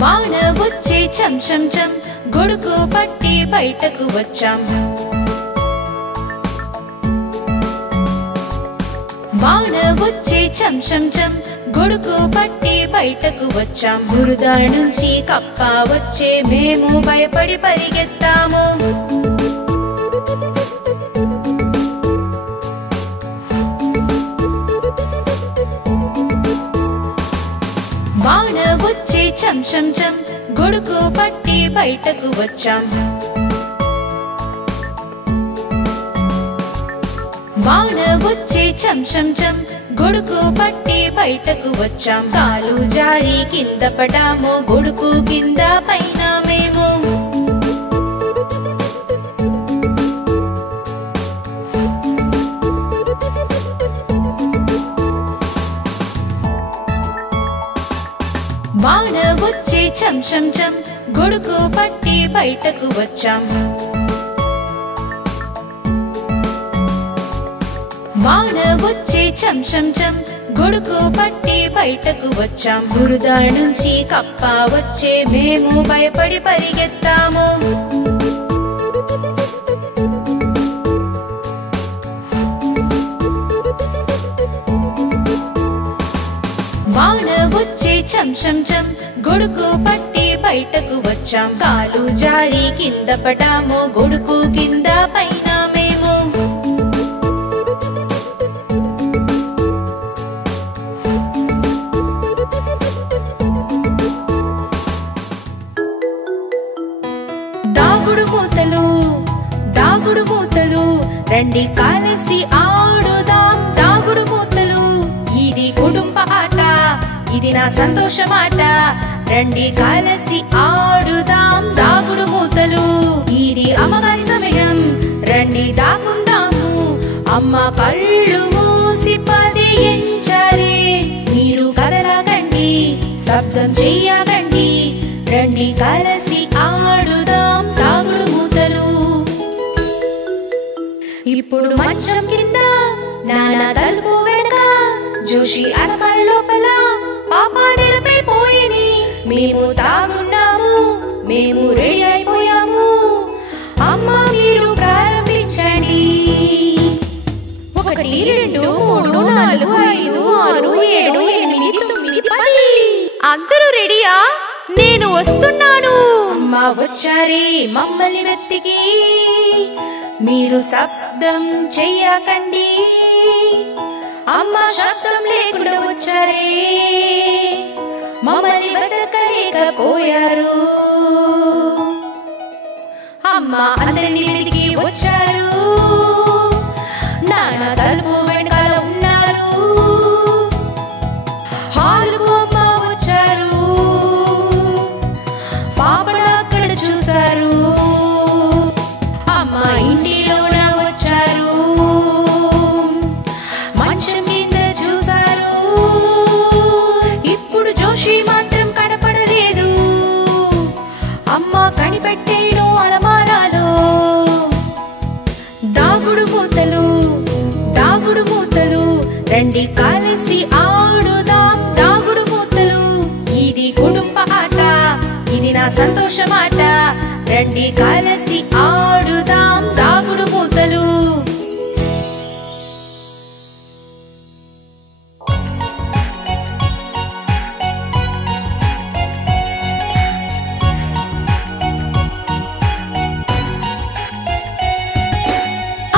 వాన వచ్చే చం చం చం గొడుగు పట్టి బయటకు వచ్చాం వాన వచ్చే చం చం చం గొడుగు పట్టి బయటకు వచ్చాం బురద నుంచి కప్ప వచ్చే మేము భయపడి పరిగెత్తాము వాన వచ్చే చం చం చం గొడుగు పట్టి బయటకు వచ్చాం వాన వచ్చే చం చం చం గొడుగు పట్టి బయటకు వచ్చాం కాలు జారి కింద పడాము గొడుగు కింద పైన మేము వాన వచ్చే చం చం చం గొడుగు పట్టి బయటకు వచ్చాం వాన వచ్చే చం చం చం గొడుగు పట్టి బయటకు వచ్చాం బురద నుంచి కప్ప వచ్చే మేము భయపడి పరిగెత్తాము వాన వచ్చే చం చం చం గొడుగు పట్టి బయటకు వచ్చాం కాలు జారి కింద పడాము గొడుగు కింద పైన మేము దాగుడు మూతలు రండి కలిసి ఆడుదాం దాగుడు మూతలు ఇది కుటుంబ ఆట ఇది నా సంతోషమాట రండి కలిసి ఆడుదాం దాగుడు మూతలు ఇది అమ్మగారి సమయం రండి దాక్కుందాము అమ్మ కళ్ళు మూసి పదించారే మీరు కదలకండి శబ్దం చెయ్యకండి రండి కలిసి ఆడుదాం దాగుడు మూతలు ఇప్పుడు మంచం కింద నాన్న తలుపు వెనక జోషి అరమర లోపల పాప నిలబడిపోయిని మేము తాగున్నాము మేము రెడీ అయిపోయాము అమ్మ మీరు ప్రారంభించండి 1 2 3 4 5 6 7 8 9 10 అందరూ రెడీయా నేను వస్తున్నాను అమ్మ వచ్చారే మమ్మల్ని వెతికి మీరు శబ్దం చెయ్యకండి అమ్మ శబ్దం లేకుండా వచ్చారే మమ్మల్ని వెతకలేకపోయారు అమ్మ అందరినీ వెతికి వచ్చారు నాన్న తలుపు వెనకాల ఉన్నారు హాలుకు అమ్మ వచ్చారు పాపను అక్కడ చూశారు అమ్మ ఇంటిలోన వచ్చారు మంచం కింద చూశారు ఇప్పుడు జోషి మాత్రం కనపడలేదు అమ్మ కనిపెట్టేను అలమారాలో దాగుడు మూతలు రండి కలిసి ఆడుదాం దాగుడు మూతలు ఇది కుటుంబ ఆట ఇది నా సంతోషమాట రండి కలిసి ఆడుదాం దాగుడు మూతలు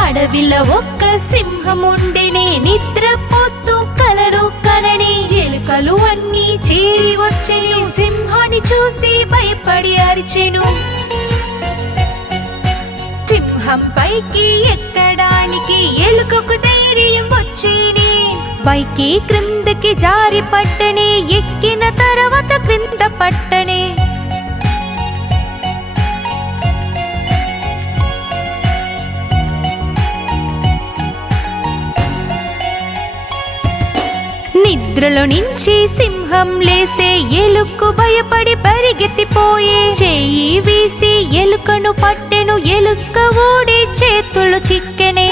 అడవిలో ఒక్క సింహం ఉండిని నిద్రపోతూ కలలు కనని ఎలుకలు అన్నీ చేరి వచ్చని సింహాన్ని చూసి భయపడి అరిచెను సింహం పైకి ఎక్కడానికి ఎలుకకు ధైర్యం వచ్చేని పైకి క్రిందకి జారి పట్టని ఎక్కిన తర్వాత క్రింద పట్టని నిద్రలో నుంచి సింహం లేసే ఎలుక భయపడి పరిగెత్తిపోయి చెయ్యి వీసి ఎలుకను పట్టెను ఎలుక ఓడి చేతులు చిక్కెనే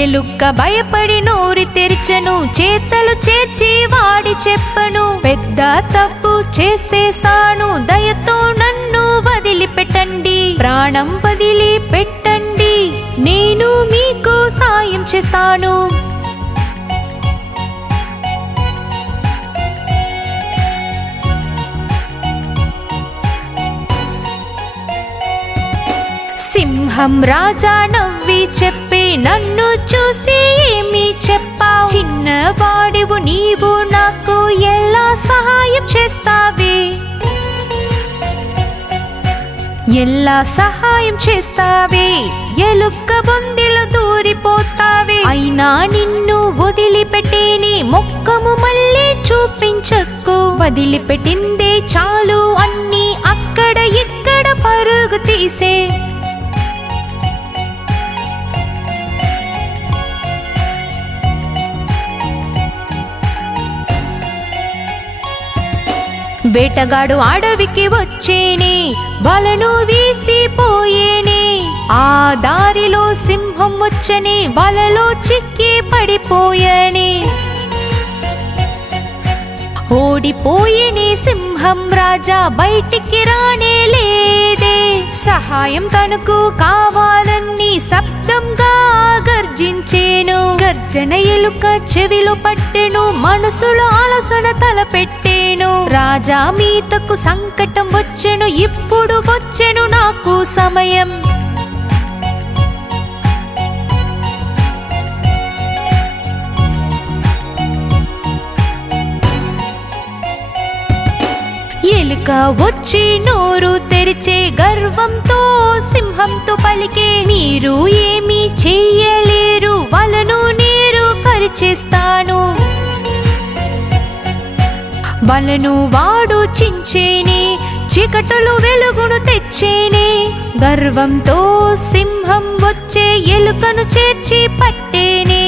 ఎలుక భయపడి నోరు తెరిచెను, చేతలు చేర్చి వాడి చెప్పను, పెద్ద తప్పు చేసేసాను, దయతో నన్ను వదిలిపెట్టండి, ప్రాణం వదిలిపెట్టండి, నేను మీకు సాయం చేస్తాను. సింహం రాజా నవ్వి చెప్పి, నన్ను చూసి ఏమి చెప్పావు, చిన్నవాడివు నీవు నాకు ఎలా సహాయం చేస్తావే, ఎలా సహాయం చేస్తావే, ఎలుక బొందిలో దూరిపోతావే, అయినా నిన్ను వదిలిపెట్టేని మొక్కము మళ్ళీ చూపించకు, వదిలిపెట్టిందే చాలు అన్ని అక్కడ ఇక్కడ పరుగు తీసే. వేటగాడు అడవికి వచ్చేనే, వలను వీసిపోయేనే, ఆ దారిలో సింహం వచ్చని వలలో చిక్కి పడిపోయేనే, ఓడిపోయేనే సింహం రాజా బయటికి రానే లేదే, సహాయం తనకు కావాలని శబ్దంగా గర్జించేను, గర్జన ఎలుక చెవిలో పట్టెను, మనసులో ఆలోచన తలపెట్టేను, రాజా మీదకు సంకటం వచ్చెను, ఇప్పుడు వచ్చెను నాకు సమయం, ఎలుక వచ్చి నోరు తెరిచే, గర్వంతో సింహంతో పలికే, మీరు ఏమీ చెయ్యలేరు, వలను నీరు కరిచేస్తాను, వలను వాడు చించేనే, చీకటిలో వెలుగును తెచ్చేనే, గర్వంతో సింహం వచ్చే ఎలుకను చేర్చి పట్టేనే.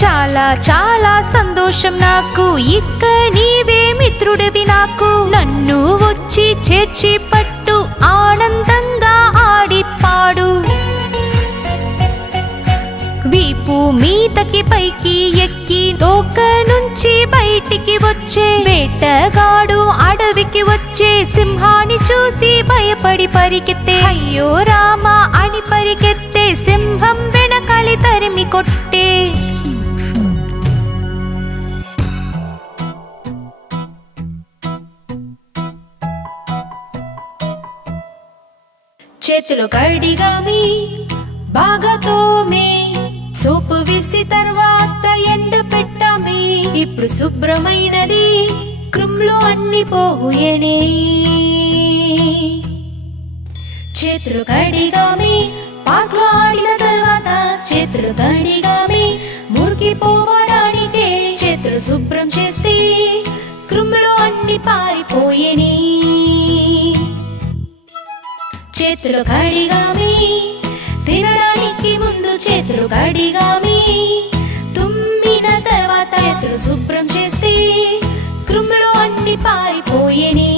చాలా చాలా సంతోషం నాకు, ఇక నీవే మిత్రుడివి నాకు, నన్ను వచ్చి చేర్చి పట్టు, ఆనందంగా ఆడిపాడు, వీపు మీదకి పైకి ఎక్కి తోక నుంచి బయటికి వచ్చే, వేటగాడు అడవికి వచ్చే సింహాన్ని చూసి భయపడి పరిగెత్తే, అయ్యో రామా అని పరిగెత్తే, సింహం వెనకాలి తరిమి కొట్టే. చేతిలో కడిగామి బాగా తోమే, సోపు వేసి తర్వాత ఎండ పెట్టామే, ఇప్పుడు శుభ్రమైనది, క్రిములు అన్ని పోయేనే, చేతులు కడిగామి పాటలు ఆడిన తర్వాత, చేతులు కడిగామి మురికి పోవడానికే, చేతులు శుభ్రం చేస్తే క్రిములు అన్ని పారిపోయేనే, చేతులు కడిగామి తినడానికి ముందు, చేతులు కడిగామి తుమ్మిన తర్వాత, చేతులు శుభ్రం చేస్తే క్రిములు అన్ని పారిపోయేని.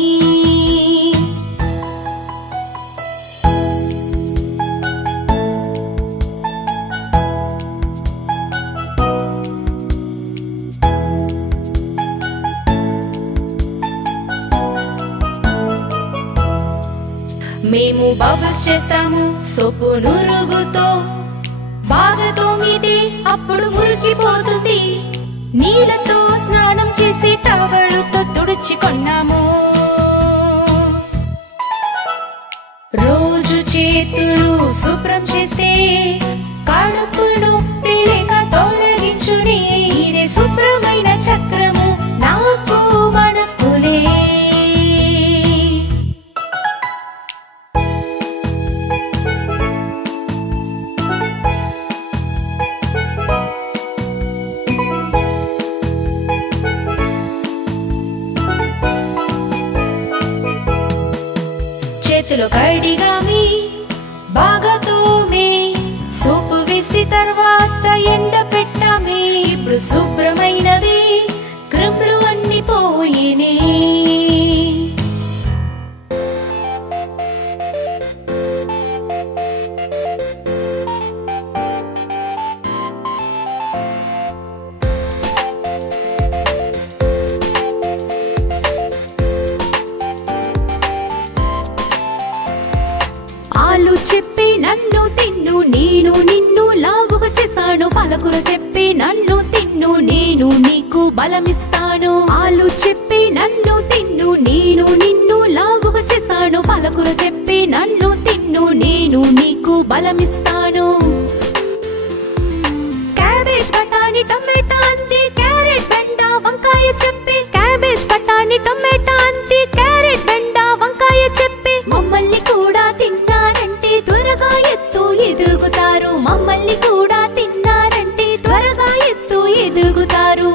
మేము బబుల్స్ చేస్తాము సోపు నురుగుతో, బాగా తోమితే అప్పుడు మురికిపోతుంది, నీళ్ళతో స్నానం చేసి టవలుతో తుడుచుకున్నాము, రోజు చేతులు శుభ్రం చేస్తే కడుపు నొప్పి లేక తొలగించుని, ఇదే శుభ్రమైన చక్రము నాకు మనకులే. చేతులు కడిగామి బాగా తోమే, సోపు వేసి తర్వాత ఎండ పెట్టామే, ఇప్పుడు శుభ్రమైనవి క్రిములు అన్ని బలమిస్తాను. ఆలు చెప్పి నన్ను తిన్ను, నేను నిన్ను లావుగా చేస్తాను. పాలకూర చెప్పి నన్ను తిన్ను, నేను నీకు బలమిస్తాను. క్యాబేజ్ బఠానీ టొమాటో అంతి క్యారెట్ బెండ వంకాయ చెప్పి, క్యాబేజ్ బఠానీ టొమాటో అంతి క్యారెట్ బెండ వంకాయ చెప్పి, మమ్మల్ని కూడా తిన్నారంటే త్వరగా ఎత్తు ఎదుగుతారు. మమ్మల్ని కూడా తిన్నారంటే త్వరగా ఎత్తు ఎదుగుతారు.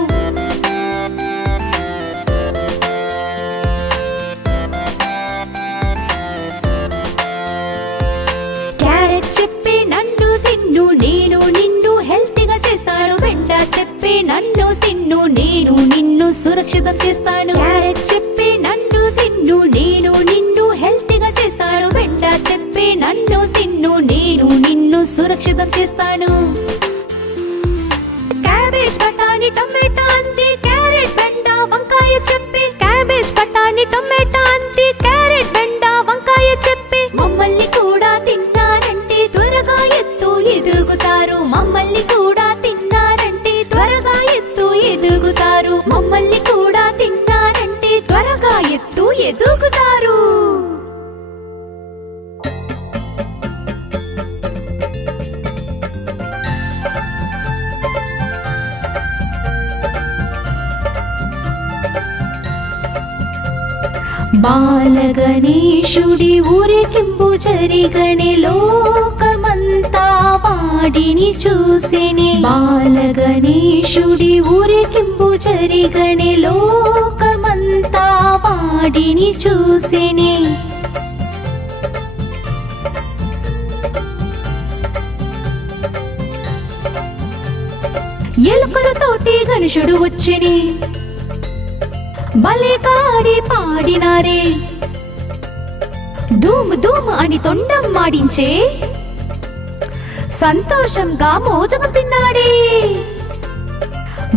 క్యారెట్ చెప్పి నన్ను తిన్ను, నేను నిన్ను హెల్తీగా చేస్తాను. బెండ చెప్పి నన్ను తిన్ను, నేను నిన్ను సురక్షితం చేస్తాను. క్యారెట్ చెప్పి నన్ను తిన్ను, నేను నిన్ను హెల్తీగా చేస్తాను. బెండ చెప్పి నన్ను తిన్ను, నేను నిన్ను సురక్షితం చేస్తాను. క్యాబేజ్ బఠానీ టొమాటో అంతి క్యారెట్ బెండ వంకాయ చెప్పి, క్యాబేజ్ బఠానీ టొమాటో అంతి క్యారెట్ బెండ వంకాయ చెప్పి, మమ్మల్ని కూడా తిన్నారంటే త్వరగా ఎత్తు ఎదుగుతారు. మమ్మల్ని కూడా తిన్నారంటే త్వరగా ఎత్తు ఎదుగుతారు. మమ్మల్ని కూడా తిన్నారంటే త్వరగా ఎత్తు ఎదుగుతారు. బాలగణేశుడి ఊరేగింపు జరిగనే లోకమంతా వాడిని చూసేనే. బాలగణేశుడి ఊరేగింపు జరిగనే లోకమంతా వాడిని చూసేనే. ఎలుకలతోటి గణేశుడు వచ్చిని, భలే కాడి పాడినారే. ధూమ్ ధూమ్ అని తొండం మాడించే, సంతోషంగా మోదము తిన్నాడే.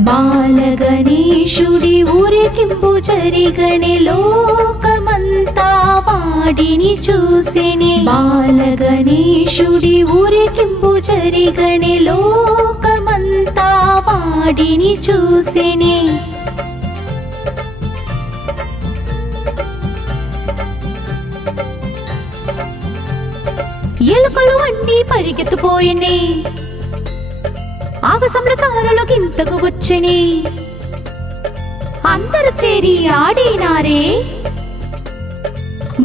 బాలగణేశుడి ఊరేగింపు జరిగనే లోకమంతా వాడిని చూసేనే. బాలగణేశుడి ఊరేగింపు జరిగనే లోకమంతా వాడిని చూసేనే. ఎలుకలు అన్నీ పరిగెత్తుపోయినే, ఆకాశంలో తారలు గింతకు వచ్చనే. అందరూ చేరి ఆడినారే,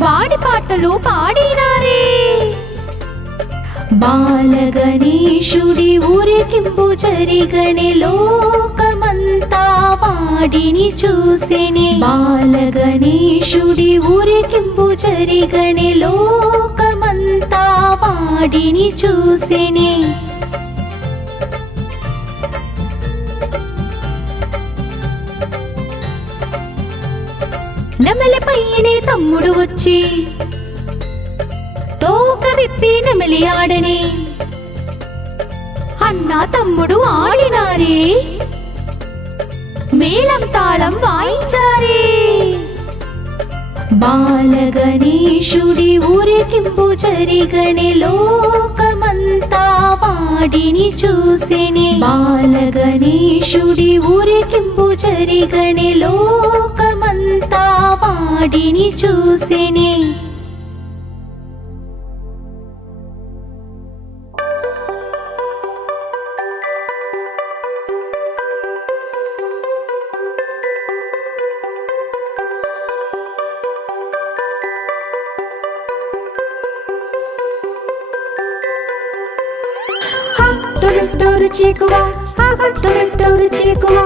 వాడి పాటలు పాడినారే. బాలగణేశుడి ఊరేగింపు జరిగనే లోకమంతా వాడిని చూసేనే. బాలగణేశుడి ఊరేగింపు జరిగనే లోకమంతా వాడిని చూసేనే. నెమలిపైనే తమ్ముడు వచ్చి తోక విప్పి నెమలి ఆడనే. అన్న తమ్ముడు ఆడినారే, మేళం తాళం వాయించారే. బాలగణేశుడి ఊరేగింపు జరిగనే లోకమంతా వాడిని చూసేనే. బాలగణేశుడి ఊరేగింపు జరిగనే లోకమంతా వాడిని చూసేనే. టొరటోరు చీకువా, ఆహా టొరటోరు చీకువా.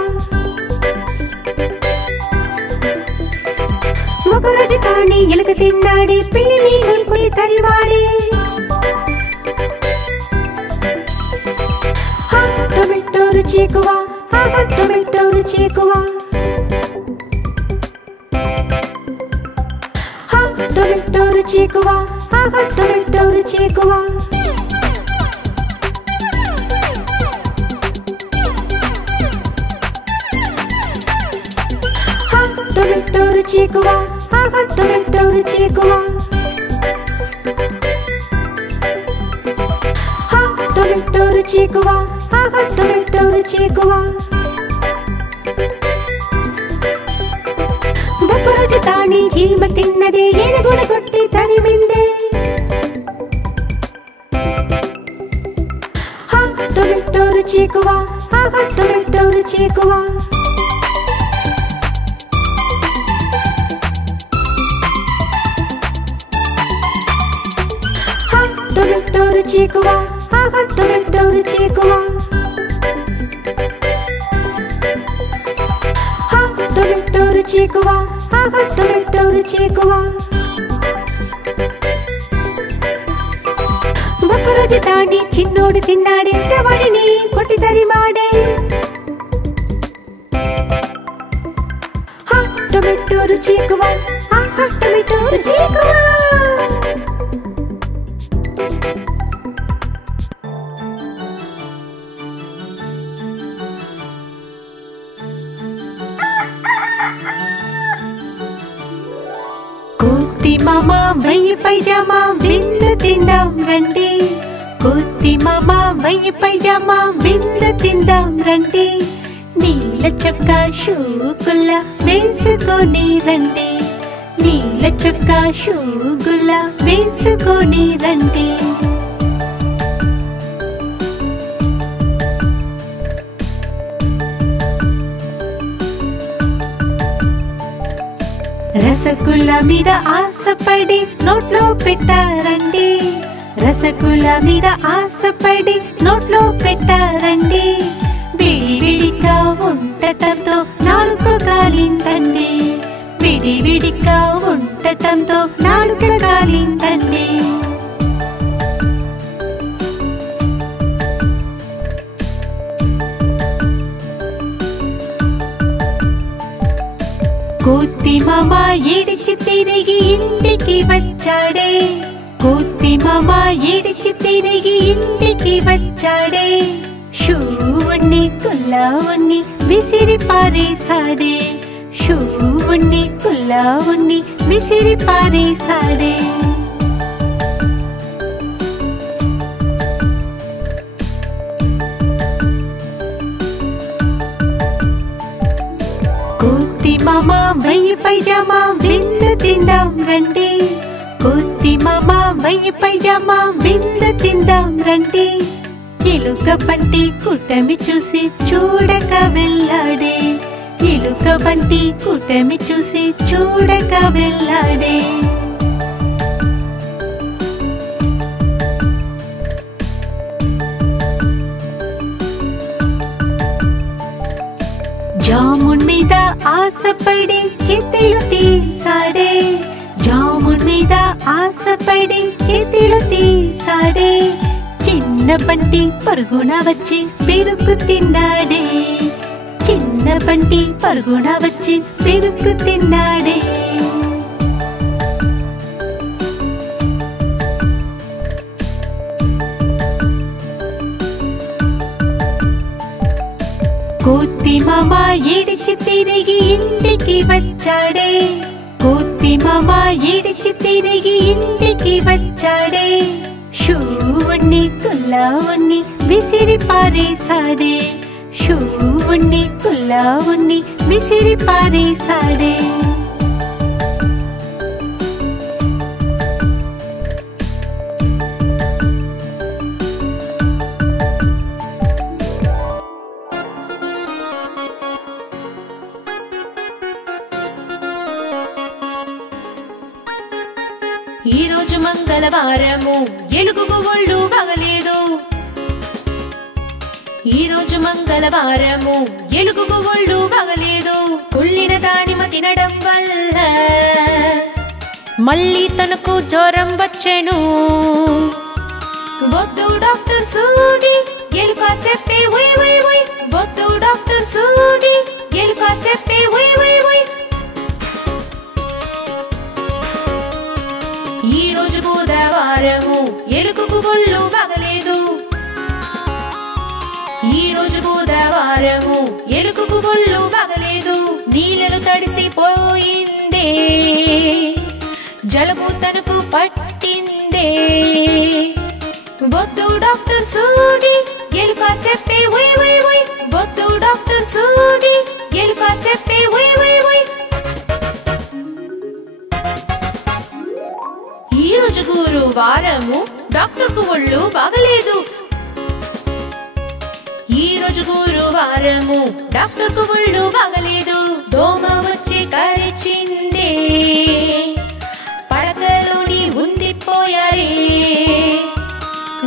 ఒకరోజు తాని ఎలుక తిన్నాడే, పిల్లిని కొనుక్కుని తరివాడే. టొరటోరు చీకువా, ఆహా టొరటోరు చీకువా. టొరటోరు చీకువా, ఆహా టొరటోరు చీకువా. టొరటోరు చీకువా, ఆహా టొరటోరు చీకువా. టొరటోరు చీకువా, ఆహా టొరటోరు చీకువా. దాని చీమ తిన్నదే ఏనుగున కొట్టి తరిమిందే టొరటోరు చీకువా టొరటోరు చీకువా టొరటోరు చీకువా టొరటోరు చీకువా టొరటోరు చీకువా టొరటోరు చీకువా ఒకరోజు దాని చిన్నోడు తిన్నాడే వాడిని కొట్టి తరిమాడే టొరటోరు చీకువా టొరటోరు చీకువా కోతి మామ మయ్యి పైజామా విందు తిందాం రండి కోతి మామ మయ్యి పైజామా విందు తిందాం రండి నీళ్ళ చొక్కా షూగుల్ల వేసుకొని రండి నీళ్ళ చొక్కా షూగుల్ల వేసుకొని రండి రసగుల్లా మీద ఆశపడి నోట్లో పెట్టారండి రసగుల్లా మీద ఆశపడి నోట్లో పెట్టారండి విడివిడిగా ఉండటంతో నాలుక కాలిందండి విడివిడిగా ఉండటంతో నాలుక కాలిందండి కోతి మామ ఏడిచి తిరిగి ఇంటికి వచ్చాడే కోతి మామ ఏడిచి తిరిగి ఇంటికి వచ్చాడే షూవుణ్ణి కుల్లావుణ్ణి విసిరి పారేసాడే షూవుణ్ణి కుల్లావుణ్ణి విసిరి పారేసాడే కోతి మామ మయ్యి పైజామా విందు తిందాం రండి కోతి మామ మయ్యి పైజామా విందు తిందాం రండి ఎలుక బంటి కూటమి చూసి చూడక వెళ్ళాడే ఎలుక బంటి కూటమి చూసి చూడక వెళ్ళాడే జామున్ మీద ఆశపడి చేతిలో తీసాడే జామున్ మీద ఆశపడి చేతిలో తీసాడే చిన్న బంటి పరుగున వచ్చి పెరుగు తిన్నాడే చిన్న బంటి పరుగున వచ్చి పెరుగు తిన్నాడే కోతి మామ ఏడిచి తిరిగి ఇంటికి వచ్చాడే కోతి మామ ఏడిచి తిరిగి ఇంటికి వచ్చాడే షూవుణ్ణి కుల్లావుణ్ణి విసిరి పారేసాడే షూవుణ్ణి కుల్లావుణ్ణి విసిరి పారేసాడే ఈ రోజు మంగళవారము ఎలుగుకు ఒళ్ళు బాగలేదు ఈ రోజు మంగళవారము ఎలుగుకు ఒళ్ళు బాగలేదు కుళ్ళిన దానిమ తినడం వల్ల మళ్ళీ తనకు జ్వరం వచ్చెను బొద్దు డాక్టర్ సూది ఎలుక చెప్పి ఉయ్ ఉయ్ ఉయ్ బొద్దు డాక్టర్ సూది ఎలుక చెప్పి ఉయ్ ఉయ్ ఉయ్ ఈ రోజు బుధవారము ఎలుకకు ఒళ్ళు బాగలేదు ఈ రోజు బుధవారము ఎలుకకు ఒళ్ళు బాగలేదు నీళ్ళలు తడిసిపోయిందే జలుబు తనకు పట్టిందే బొద్దు డాక్టర్ సూది ఎలుక చెప్పి ఉయ్ ఉయ్ ఉయ్ బొద్దు డాక్టర్ సూది ఎలుక చెప్పి ఉయ్ ఉయ్ ఉయ్ ఈ రోజు గురువారము డాక్టర్ కు ఒళ్ళు బాగలేదు దోమ వచ్చి కరిచిందే పడకలోని ఉండిపోయారే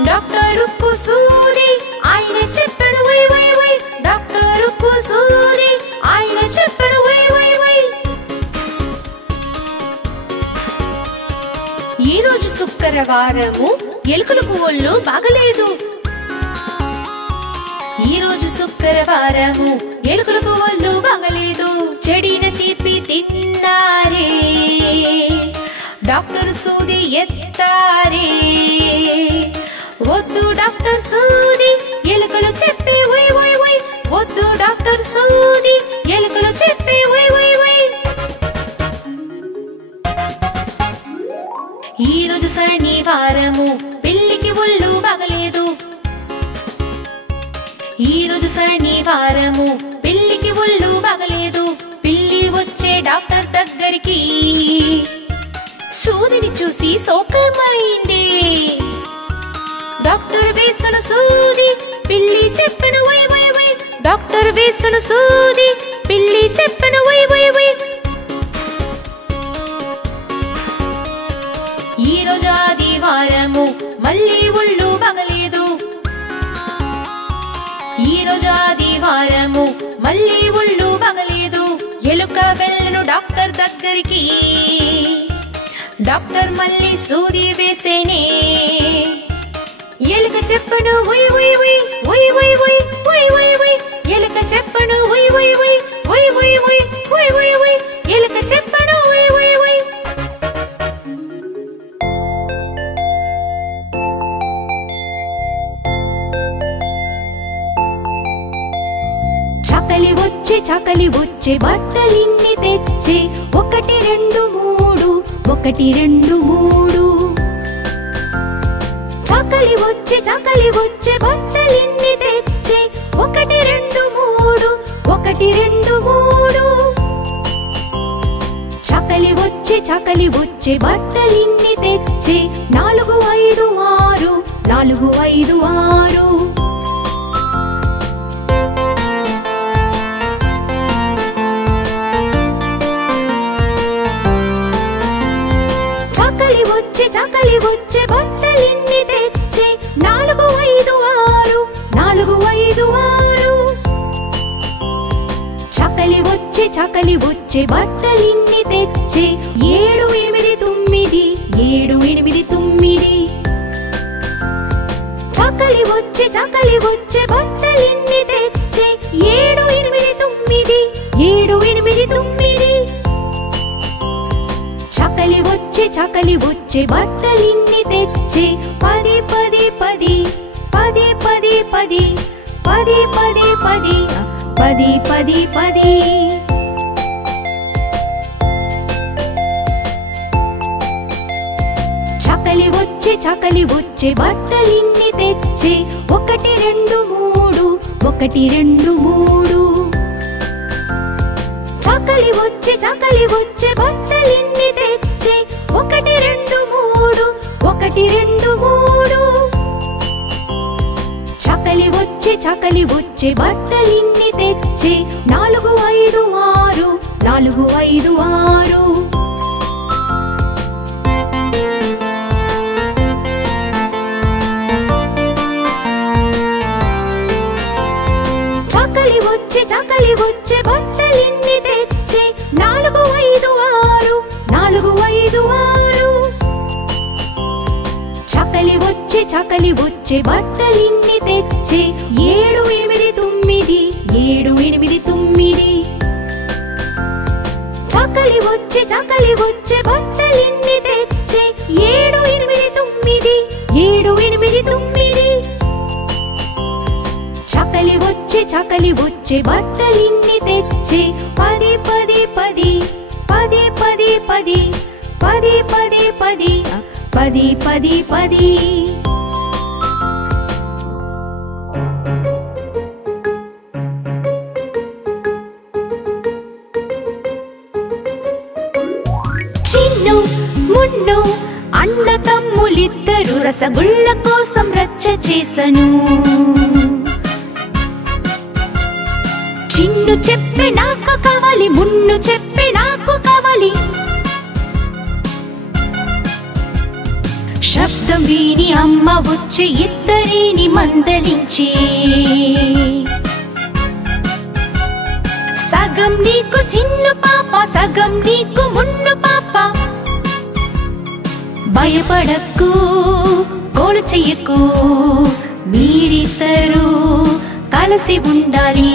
డాక్టర్ కు సూది ఆయన చెప్పాడు వై వై వై డాక్టర్ కు సూది ఆయన చెప్పాడు వై వై వై ఈ రోజు శుక్రవారము ఎలుకలకు ఒళ్ళు బాగలేదు ఈ రోజు శుక్రవారము ఎలుకలకు ఒళ్ళు బాగలేదు చెడిన తీపి తిన్నారే డాక్టర్ సూది ఎత్తారే వద్దు డాక్టర్ సూది ఎలుకలు చెప్పి వై వై వై వద్దు డాక్టర్ సూది ఎలుకలు చెప్పి వై వై వై ఈ రోజు శనివారము పిల్లికి ఒళ్ళు బాగలేదు ఈ రోజు శనివారము పిల్లికి ఒళ్ళు బాగలేదు పిల్లి వచ్చే డాక్టర్ దగ్గరికి సూదిని చూసి సోకమైంది డాక్టర్ వేసిన సూది పిల్లి చెప్పను వై వై వై డాక్టర్ వేసిన సూది పిల్లి చెప్పను వై వై వై ఈ రోజు ఆదివారము మళ్ళీ ఒళ్ళు బాగలేదు ఈ రోజు ఆదివారము మళ్ళీ ఒళ్ళు బాగలేదు ఎలుక వెళ్ళను డాక్టర్ దగ్గరికి డాక్టర్ మళ్ళీ సూది వేసేనే ఎలుక చెప్పను వై వై వై వై వై వై వై వై వై ఎలుక చెప్పను వై వై వై వై వై వై వై వై వై ఎలుక చెప్పను వై వై వై చకలి వచ్చే బట్టలిన్ని తెచ్చే 1 2 3 1 2 3 చకలి వచ్చే బట్టలిన్ని తెచ్చే 1 2 3 1 2 3 చకలి వచ్చే బట్టలిన్ని తెచ్చే 4 5 6 4 5 6 చకలి వచ్చే బట్టలిన్ని తెచ్చే 4 5 6 4 5 6 చకలి వచ్చే బట్టలిన్ని తెచ్చే 7 8 9 7 8 9 చకలి వచ్చే బట్టలిన్ని తెచ్చే 7 8 9 7 8 9 చకలి వచ్చే బట్టలిన్ని తెచ్చే 10 10 10 10 10 10 10 10 10 10 10 10 చకలి వచ్చే బట్టలిన్ని తెచ్చే 1 2 3 1 2 3 చకలి వచ్చే బట్టలిన్ని తెచ్చే 1 2 3 1 2 3 చకలి వచ్చే బట్టలిన్ని తెచ్చే 4 5 6 4 5 6 చకలి వచ్చే బట్టలిన్ని తెచ్చే 4 5 6 4 5 6 చకలి వచ్చే బట్టలిన్ని తెచ్చే 7 8 9 7 8 9 చకలి వచ్చే బట్టలిన్ని తెచ్చే 7 8 9 7 8 9 చకలి వచ్చే బట్టలిన్ని తెచ్చే 10 10 10 10 10 10 10 10 10 10 10 10 చిన్ను మున్ను అన్న తమ్ములిద్దరు రసగుళ్ళ కోసం రచ్చ చేసను అమ్మ వచ్చి ఇద్దరిని మందలించే సగం నీకు చిన్న పాప సగం నీకు మున్ను పాప భయపడకు గోల చెయ్యకు మీరిద్దరూ కలిసి ఉండాలి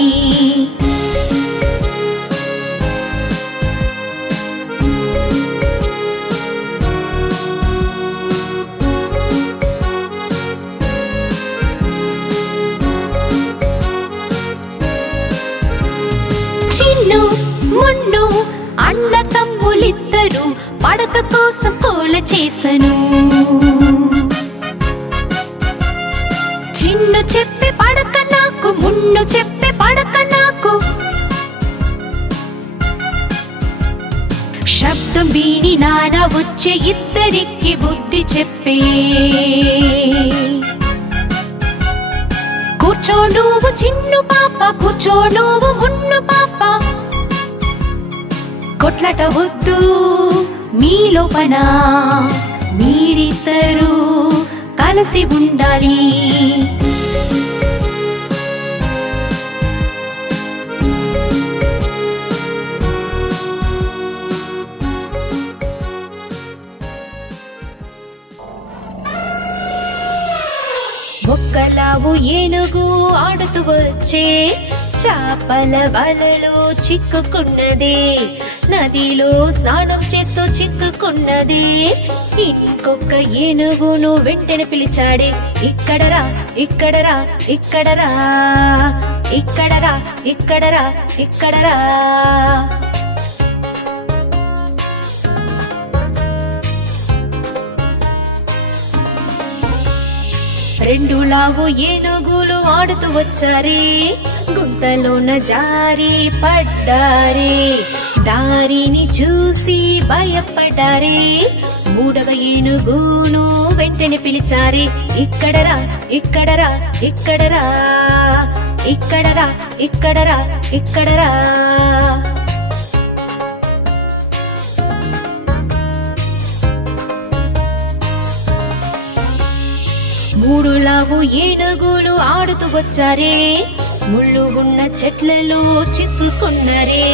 చిన్ను మున్ను అన్న తమ్ములిద్దరూ పడక కోసం కోల చేసను చిన్ను చెప్పే పడక నాకు మున్ను చెప్పే పడక నాకు శబ్దం విని నాన్న వచ్చే ఇద్దరికి బుద్ధి చెప్పే కూర్చో నువ్వు చిన్ను పాప కూర్చో నువ్వు మున్ను పాప కొట్లాట వద్దు మీ లోపన మీరిద్దరూ కలిసి ఉండాలి ఒక్కలావు ఏనుగు ఆడుతూ వచ్చే చాపల వలలో చిక్కుకున్నది నదిలో స్నానం చేస్తూ చిక్కుకున్నది ఇంకొక ఏనుగును వెంటనే పిలిచాడే ఇక్కడరా ఇక్కడరా ఇక్కడరా ఇక్కడరా ఇక్కడరా ఇక్కడరా రెండు లావు ఏనుగులు ఆడుతూ వచ్చారే గుంతలోన జారి పడ్డారే దారిని చూసి భయపడ్డారే మూడవ ఏనుగును వెంటనే పిలిచారే ఇక్కడరా ఇక్కడరా ఇక్కడరా ఇక్కడరా ఇక్కడరా ఇక్కడరా మూడు లావు ఏనుగులు ఆడుతూ వచ్చారే ముళ్ళు ఉన్న చెట్లలో చిక్కుకున్నారే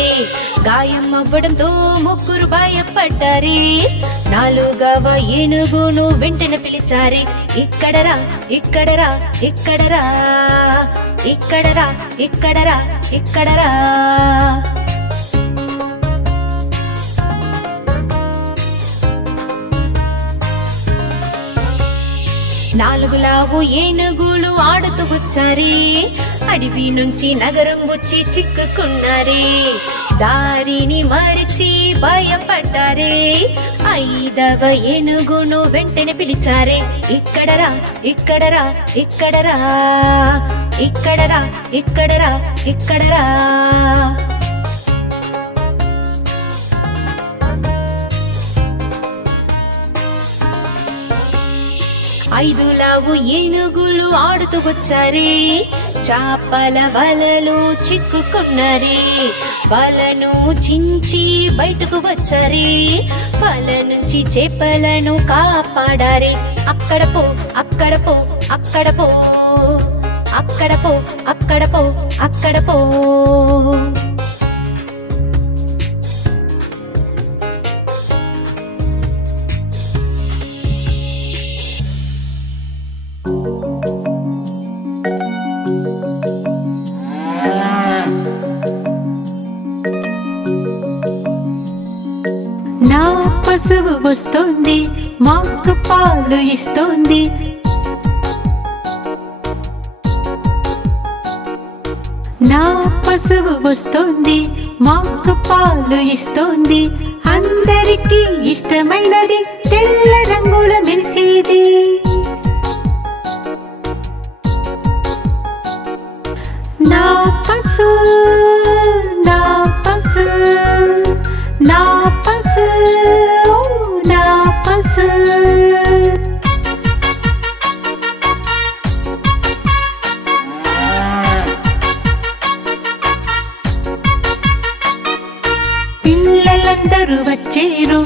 గాయం అవ్వడంతో ముగ్గురు భయపడ్డారే నాలుగవ ఏనుగును వెంటనే పిలిచారే ఇక్కడరా ఇక్కడరా ఇక్కడరా ఇక్కడరా ఇక్కడరా ఇక్కడరా నాలుగు లావు ఏనుగులు ఆడుతూ వచ్చారే అడవి నుంచి నగరం వచ్చి చిక్కుకున్నారే దారిని మరిచి భయపడ్డారే ఐదవ ఏనుగును వెంటనే పిలిచారే ఇక్కడరా ఇక్కడరా ఇక్కడరా ఇక్కడరా ఇక్కడరా ఇక్కడరా ఐదు లావు ఏనుగులు ఆడుతూ వచ్చారే చాపల వలలో చిక్కుకున్నారే వలను చించి బయటకు వచ్చారే వల నుంచి చేపలను కాపాడారే అక్కడ పో అక్కడ పో అక్కడ పో అక్కడ పో అక్కడ పో అక్కడ పో నా పశువు వస్తుంది మాకు పాలు ఇస్తుంది నా పశువు వస్తుంది మాకు పాలు ఇస్తుంది అందరికీ ఇష్టమైనది తెల్ల రంగుల మెరిసేది నా పశు నా పశు నా పశు నా పశు పిల్లలందరూ వచ్చేరు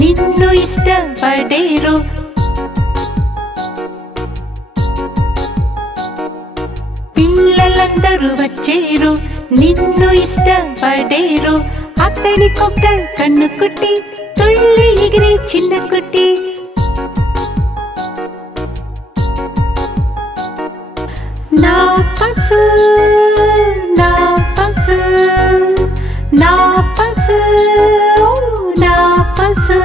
నిన్ను ఇష్టపడేరు అందరూ వచ్చేరు నిన్ను ఇష్టపడేరు అతనికొక్క కన్ను కుట్టి తుళ్ళి ఎగిరే చిన్న కుట్టి నా పసు నా పసు నా పసు నా పసు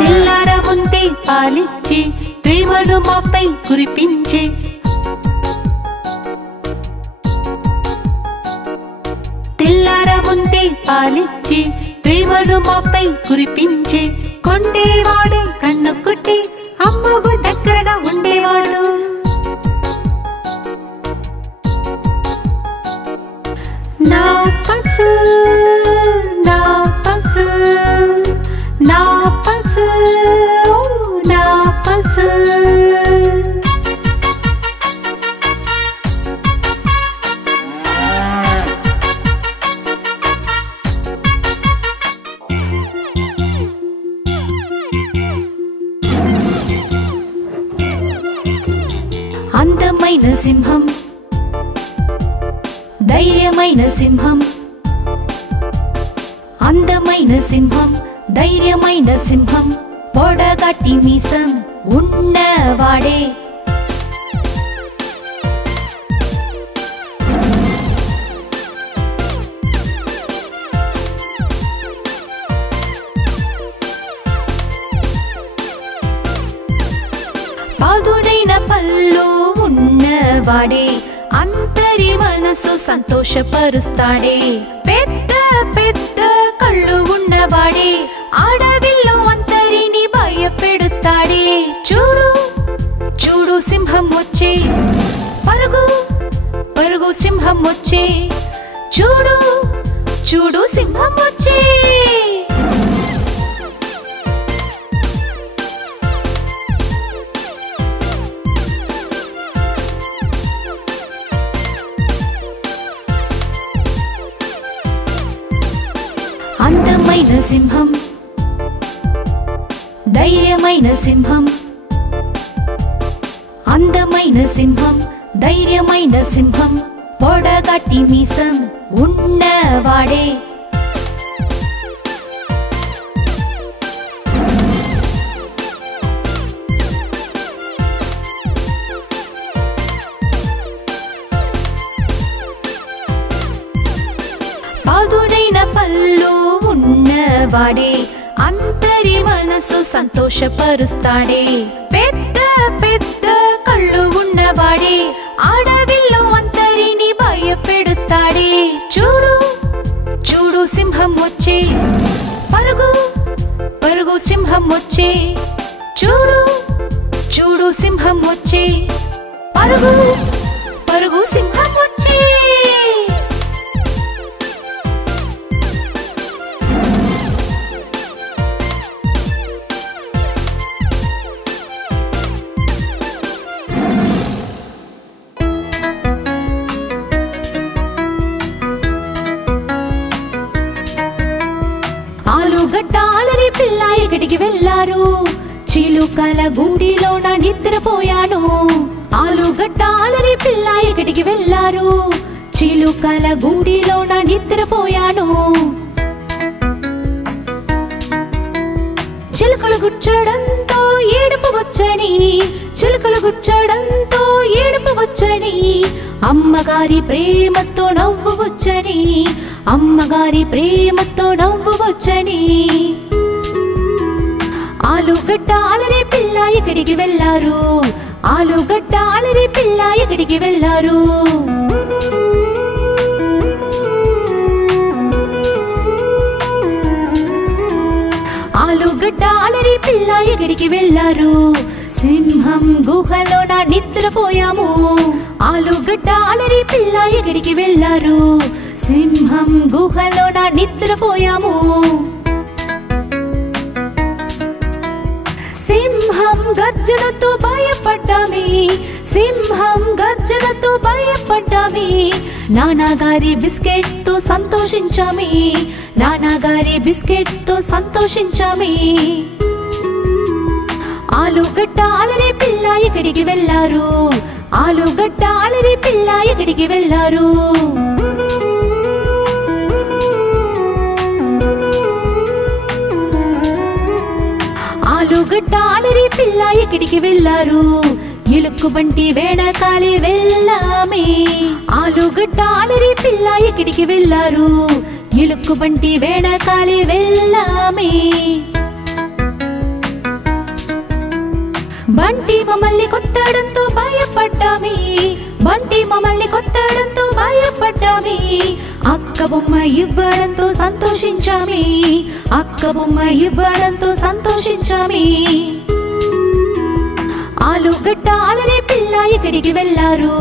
తెల్లార ముందే పాలిచ్చే ప్రేమను మాపై కురిపించే తెల్లార ముందే పాలిచ్చే ప్రేమను మాపై కురిపించే కొండేవాడు కన్ను కుట్టి అమ్మకు దగ్గరగా ఉండేవాడు నా పసు నా పసు నా పసు నా పసు అందమైన సింహం ధైర్యమైన సింహం అందమైన సింహం ధైర్యమైన సింహం పొడగటి మీసం ఉన్నవాడే పదునైన పళ్ళు ఉన్నవాడే అంతరి మనసు సంతోషపరుస్తాడే పెద్ద పెద్ద కళ్ళు ఉన్నవాడే అడవిలో అంతరిని భయపెడుతాడే చూడు చూడు సింహం వచ్చే పరుగు పరుగు సింహం వచ్చే చూడు చూడు సింహం వచ్చే అందమైన సింహం ధైర్యమైన సింహం అందమైన సింహం ధైర్యమైన సింహం పొడగటి మీసం ఉన్నవాడే పదునైన పళ్ళు ఉన్నవాడే అంతరి మనసు సంతోషపరుస్తాడే పెద్ద పెద్ద కళ్ళు ఉన్నవాడే అడవిలో అంతరిని భయపెడుతాడే చూడు చూడు సింహం వచ్చే పరుగు పరుగు సింహం వచ్చే చూడు చూడు సింహం వచ్చే పరుగు పరుగు సింహం వచ్చే ఆలుగడ్డ అలరి పిల్ల ఎక్కడికి వెళ్ళారు చిలుకల గూడిలోన నిద్రపోయాను ఆలుగడ్డ అలరి పిల్ల ఎక్కడికి వెళ్ళారు చిలుకల గూడిలోన నిద్రపోయాను చిలుకలు గుచ్చడంతో ఏడుపు వచ్చని చిలుకలు గుచ్చడంతో ఏడుపు వచ్చని అమ్మగారి ప్రేమతో నవ్వు వచ్చని అమ్మగారి ప్రేమతో నవ్వు వచ్చని ఆలుగడ్డ అలరి పిల్ల ఎక్కడికి వెళ్ళారు ఆలుగడ్డ అలరి పిల్ల ఎక్కడికి వెళ్ళారు ఆలుగడ్డ అలరి పిల్ల ఎక్కడికి వెళ్ళారు సింహం గుహలోన నిద్రపోయాము ఆలుగడ్డ అలరి పిల్ల ఎక్కడికి వెళ్ళారు సింహం గుహలోన నిద్రపోయాము సింహం గర్జనతో భయపడ్డామే సింహం గర్జనతో ఎక్కడంతో భయపడ్డామే నాన్నగారి బిస్కెట్ తో సంతోషించామే నాన్నగారి బిస్కెట్ తో సంతోషించామే ఆలుగడ్డ అలరి పిల్ల ఎక్కడికి వెళ్ళారు ఆలుగడ్డ అలరి పిల్ల ఎక్కడికి వెళ్ళారు ఆలుగడ్డ అలరి పిల్ల ఎక్కడికి వెళ్ళారు ఎలుగుబంటి వెనకాలే వెళ్ళామే ఆలుగడ్డ అలరి పిల్ల ఎక్కడికి వెళ్ళారు ఎలుగుబంటి వెనకాలే వెళ్ళామే బంటి మమ్మల్ని కొట్టడంతో భయపడ్డామే బంటి మమ్మల్ని కొట్టడంతో భయపడ్డామే అక్క బొమ్మ ఇవ్వడంతో సంతోషించామే అక్క బొమ్మ ఇవ్వడంతో సంతోషించామే ఆలుగడ్డ అలరి పిల్ల ఎక్కడికి వెళ్ళారు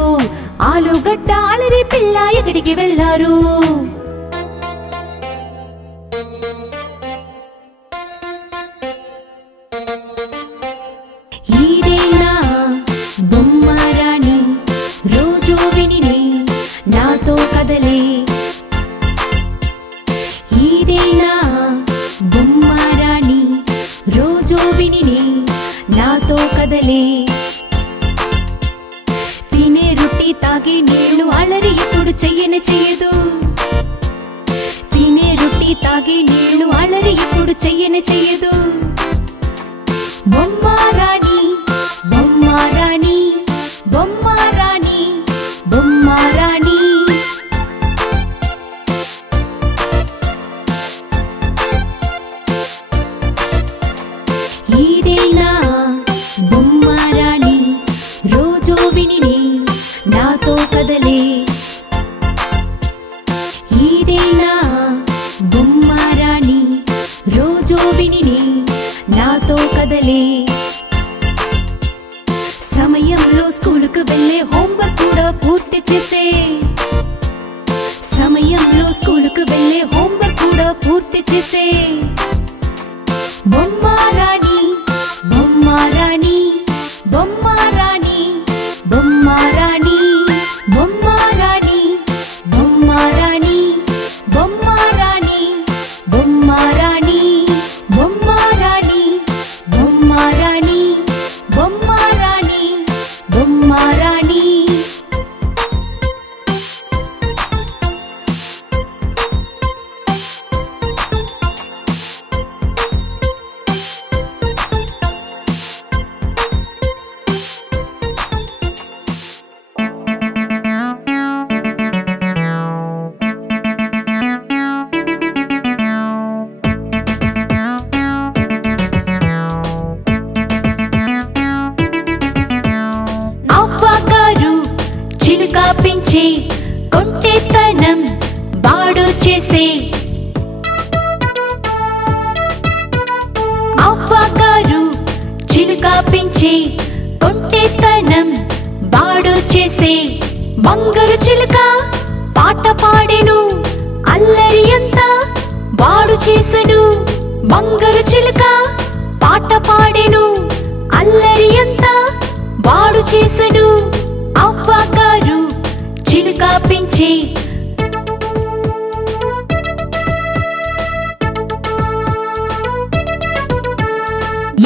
ఆలుగడ్డ అలరి పిల్ల ఎక్కడికి వెళ్ళారు ఇదేనా బొమ్మరాణి రోజు విని నాతో కదలే ఇదేనా బొమ్మరాణి రోజు విని నాతో కదలే తినే రొట్టి తాగే నీళ్లు అలరి ఇప్పుడు చెయ్యదు తినే రొట్టి తాగే నీళ్లు అలరి ఇప్పుడు చెయ్యదు బొమ్మరాణి బొమ్మరాణి బొమ్మరాణి బొమ్మరాణి ఇదేనా బొమ్మరాణి రోజు విని నాతో కదలే ఇదేనా బొమ్మరాణి రోజు విని నాతో కదలే సమయంలో స్కూలుకు వెళ్ళే హోంవర్క్ కూడా పూర్తి చేసే సమయంలో స్కూలుకు వెళ్ళే హోంవర్క్ కూడా పూర్తి చేసే బొమ్మరాణి బొమ్మరాణి బొమ్మరాణి బొమ్మరాణి బొమ్మరాణి బొమ్మరాణి బొమ్మరాణి బొమ్మరాణి బొమ్మరాణి బొమ్మరాణి బొమ్మరాణి బొమ్మరాణి అవ్వగారు చిలుక పెంచే కొంటెతనం బాడు చేసే అవ్వగారు చిలుక పెంచే కొంటెతనం బాడు చేసే బంగారు చిలుక పాట పాడెను అల్లరి అంతా బాడు చేసెను బంగారు చిలుక పాట పాడెను అల్లరి అంతా బాడు చేసెను అవ్వగారు చిలుక పెంచే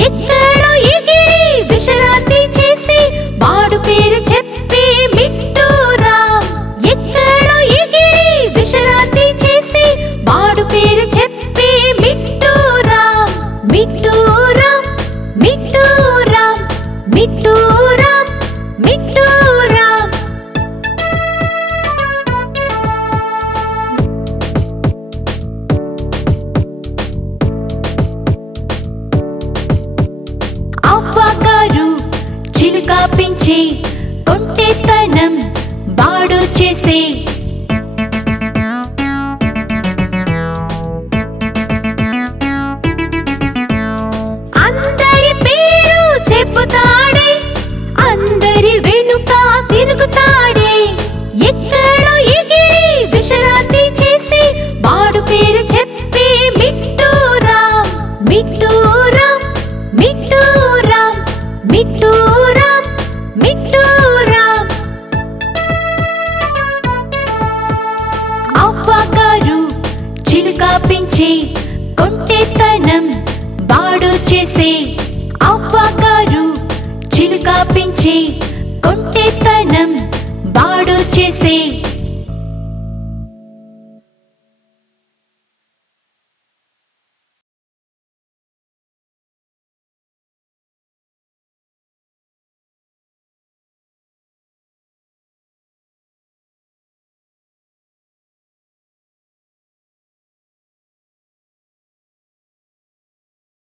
ఎక్కడో ఎగిరి విశ్రాంతి చేసి బాడు పేరు చెప్పి మిట్టూరాం ఎక్కడో ఎగిరి విశ్రాంతి చేసి బాడు పేరు చెప్పి మిట్టూరాం మిట్టూరాం మిట్టూరాం మిట్టూరాం మిట్టూరాం అవ్వగారు చిలుక పెంచే కొంటెతనం బాడు చేసే అందరి పేరు చెప్పుతాడే అందరి వెనుక తిరుగుతాడే ఎక్కడో ఎగిరి విశ్రాంతి చేసి బాడు పేరు చెప్పి మిట్టూరాం మిట్టూరాం మిట్టూరాం మిట్టూరాం మిట్టూరాం వచ్చే కొంటెతనం బాడు చేసే